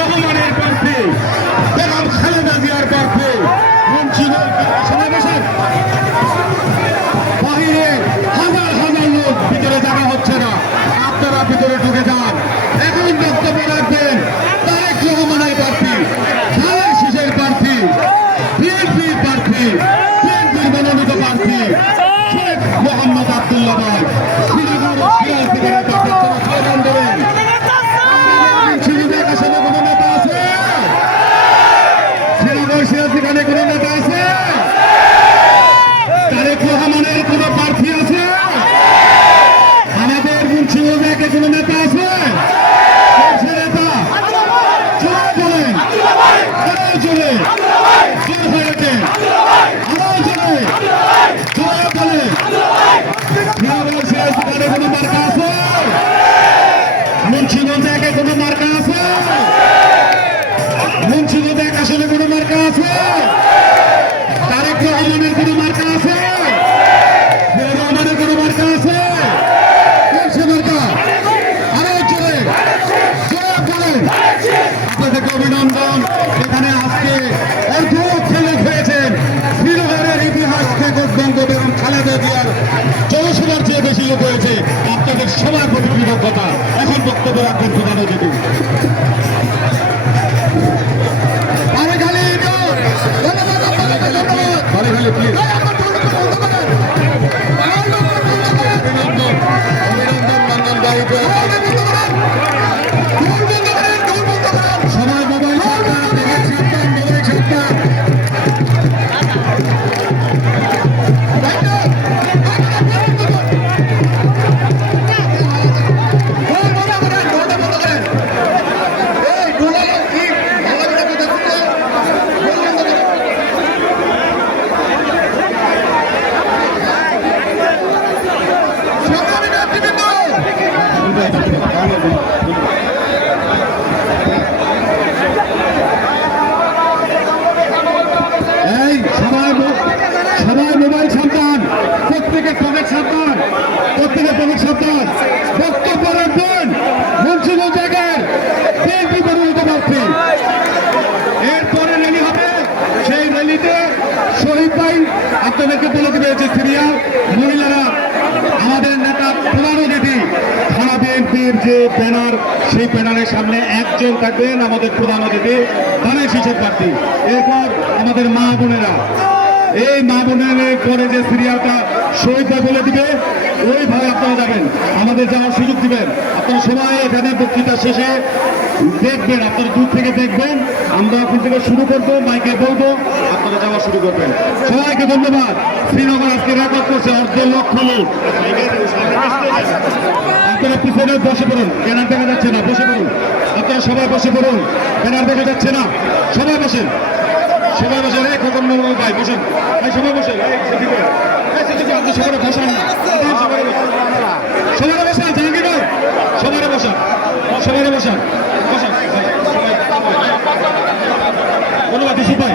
রহমানের প্রার্থী বেগম খালেদা জিয়ার সমাবেশন বাহিরে হাজার হাজার লোক ভিতরে জায়গা হচ্ছে না। আপনারা ভিতরে ঢুকে যান। এখন বক্তব্য রাখবেন তারেক রহমানের প্রার্থী, খালেদ শিশের প্রার্থী, বিএনপির প্রার্থী বিএনপির মনোনীত প্রার্থী শেখ মোহাম্মদ আবদুল্লাহ। জোর ব্যানার সেই ব্যানারের সামনে একজন থাকবেন আমাদের প্রধান অতিথি ধানের শীষের প্রার্থী। এরপর আমাদের মা বোনেরা। এই মা বোনের পরে যে সিরিয়ালটা শহীদ বলে দিবে ওইভাবে আপনারা যাবেন। আমাদের যাওয়ার সুযোগ দিবেন। আপনারা সবাই এখানে বক্তৃতা শেষে দেখবেন, আপনারা দূর থেকে দেখবেন। আমরা এখন থেকে শুরু করব, মাইকে বলব, আপনারা যাওয়া শুরু করবেন। সবাইকে ধন্যবাদ। শ্রীনগর আজকে রেকর্ড করছে অর্ধ লক্ষ লোক আপনারা পিছনে বসে পড়ুন কেনার দেখা যাচ্ছে না, বসে পড়ুন। আপনারা সবাই বসে পড়ুন কেনার দেখা যাচ্ছে না। সবাই বসেন সবাই বসেন খোকন মোহাম্মদ ভাই, বসেন। ভাই, সবাই বসেন আপনি সবাই বসান। সবাই বসেন। জাহাঙ্গীর সবাই সবাই ধন্যবাদ, ইসুফ ভাই।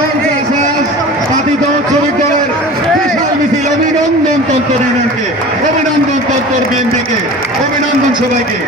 স্বেচ্ছাসেবক দল জাসাস পাতি দল শ্রমিক দলের বিশাল মিছিল। অভিনন্দন তন্ত্র ইউনিয়নকে অভিনন্দন তন্ত্র বিএনপিকে। অভিনন্দন সবাইকে।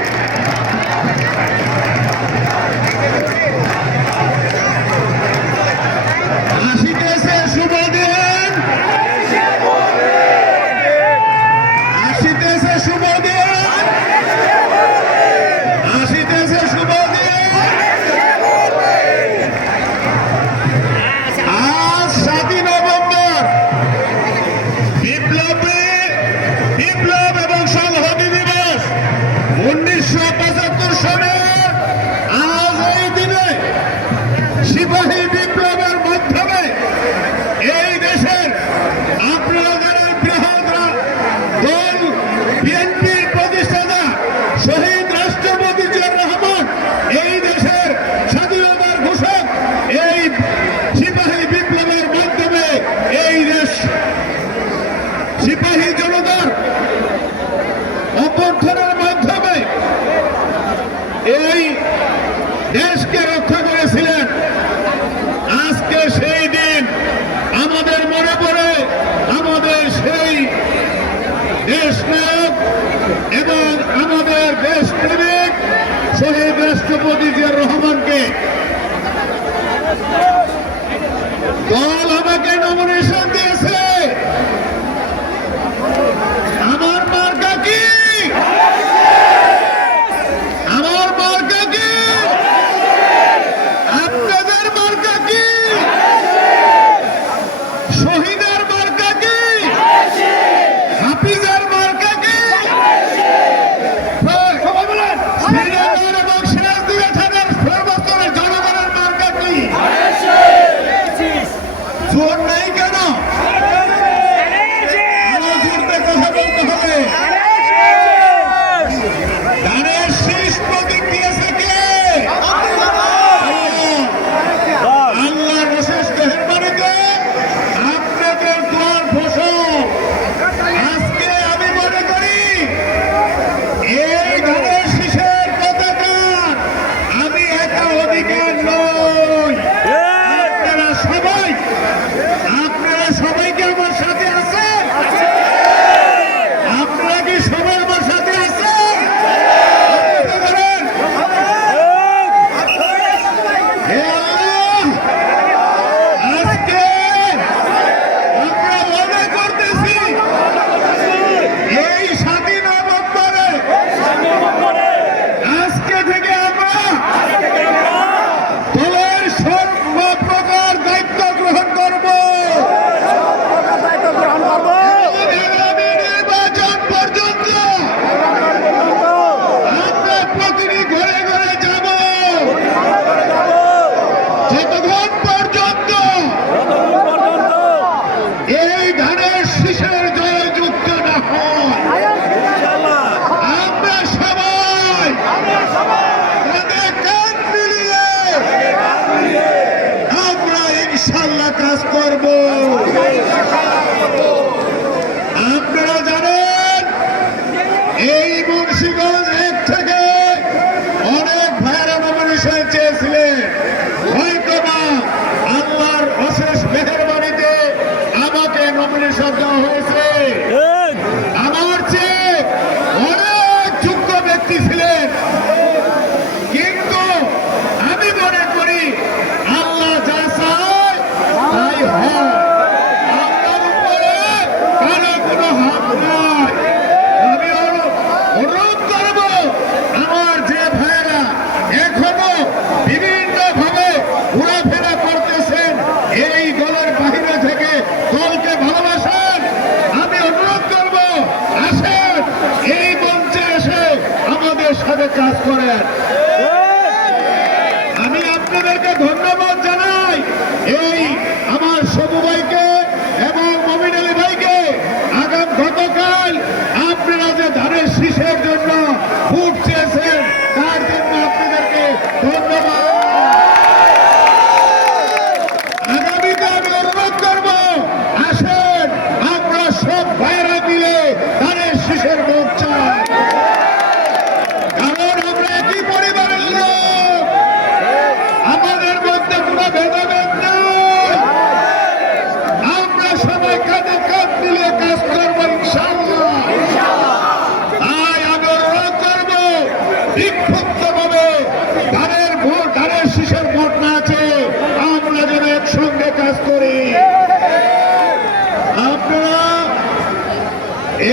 সিপাহী মাধ্যমে এই দেশকে রক্ষা করেছিলেন। আজকে সেই দিন আমাদের মনে আমাদের সেই দেশ এবং আমাদের দেশ প্রেমিক শহীদ রাষ্ট্রপতি জিয়া রহমানকে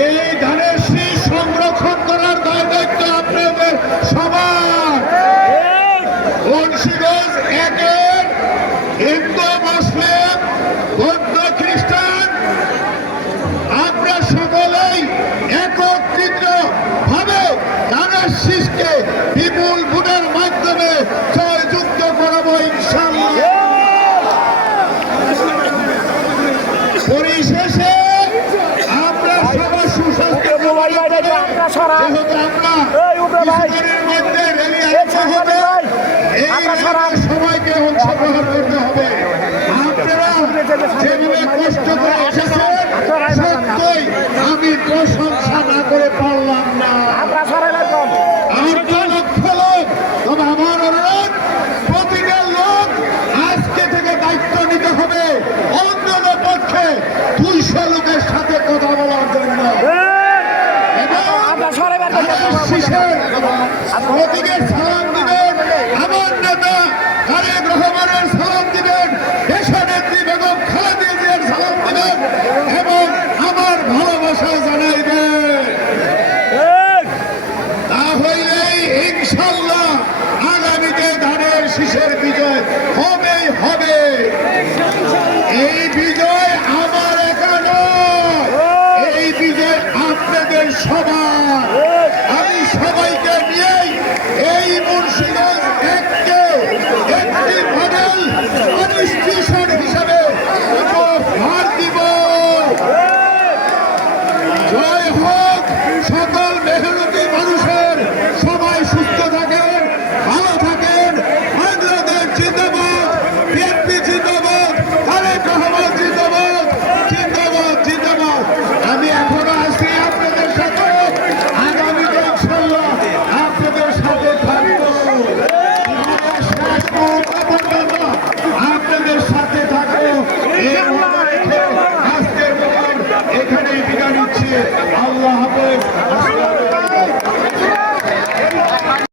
Chilita. সারা এই উঠে অংশগ্রহণ করতে Portuguesa!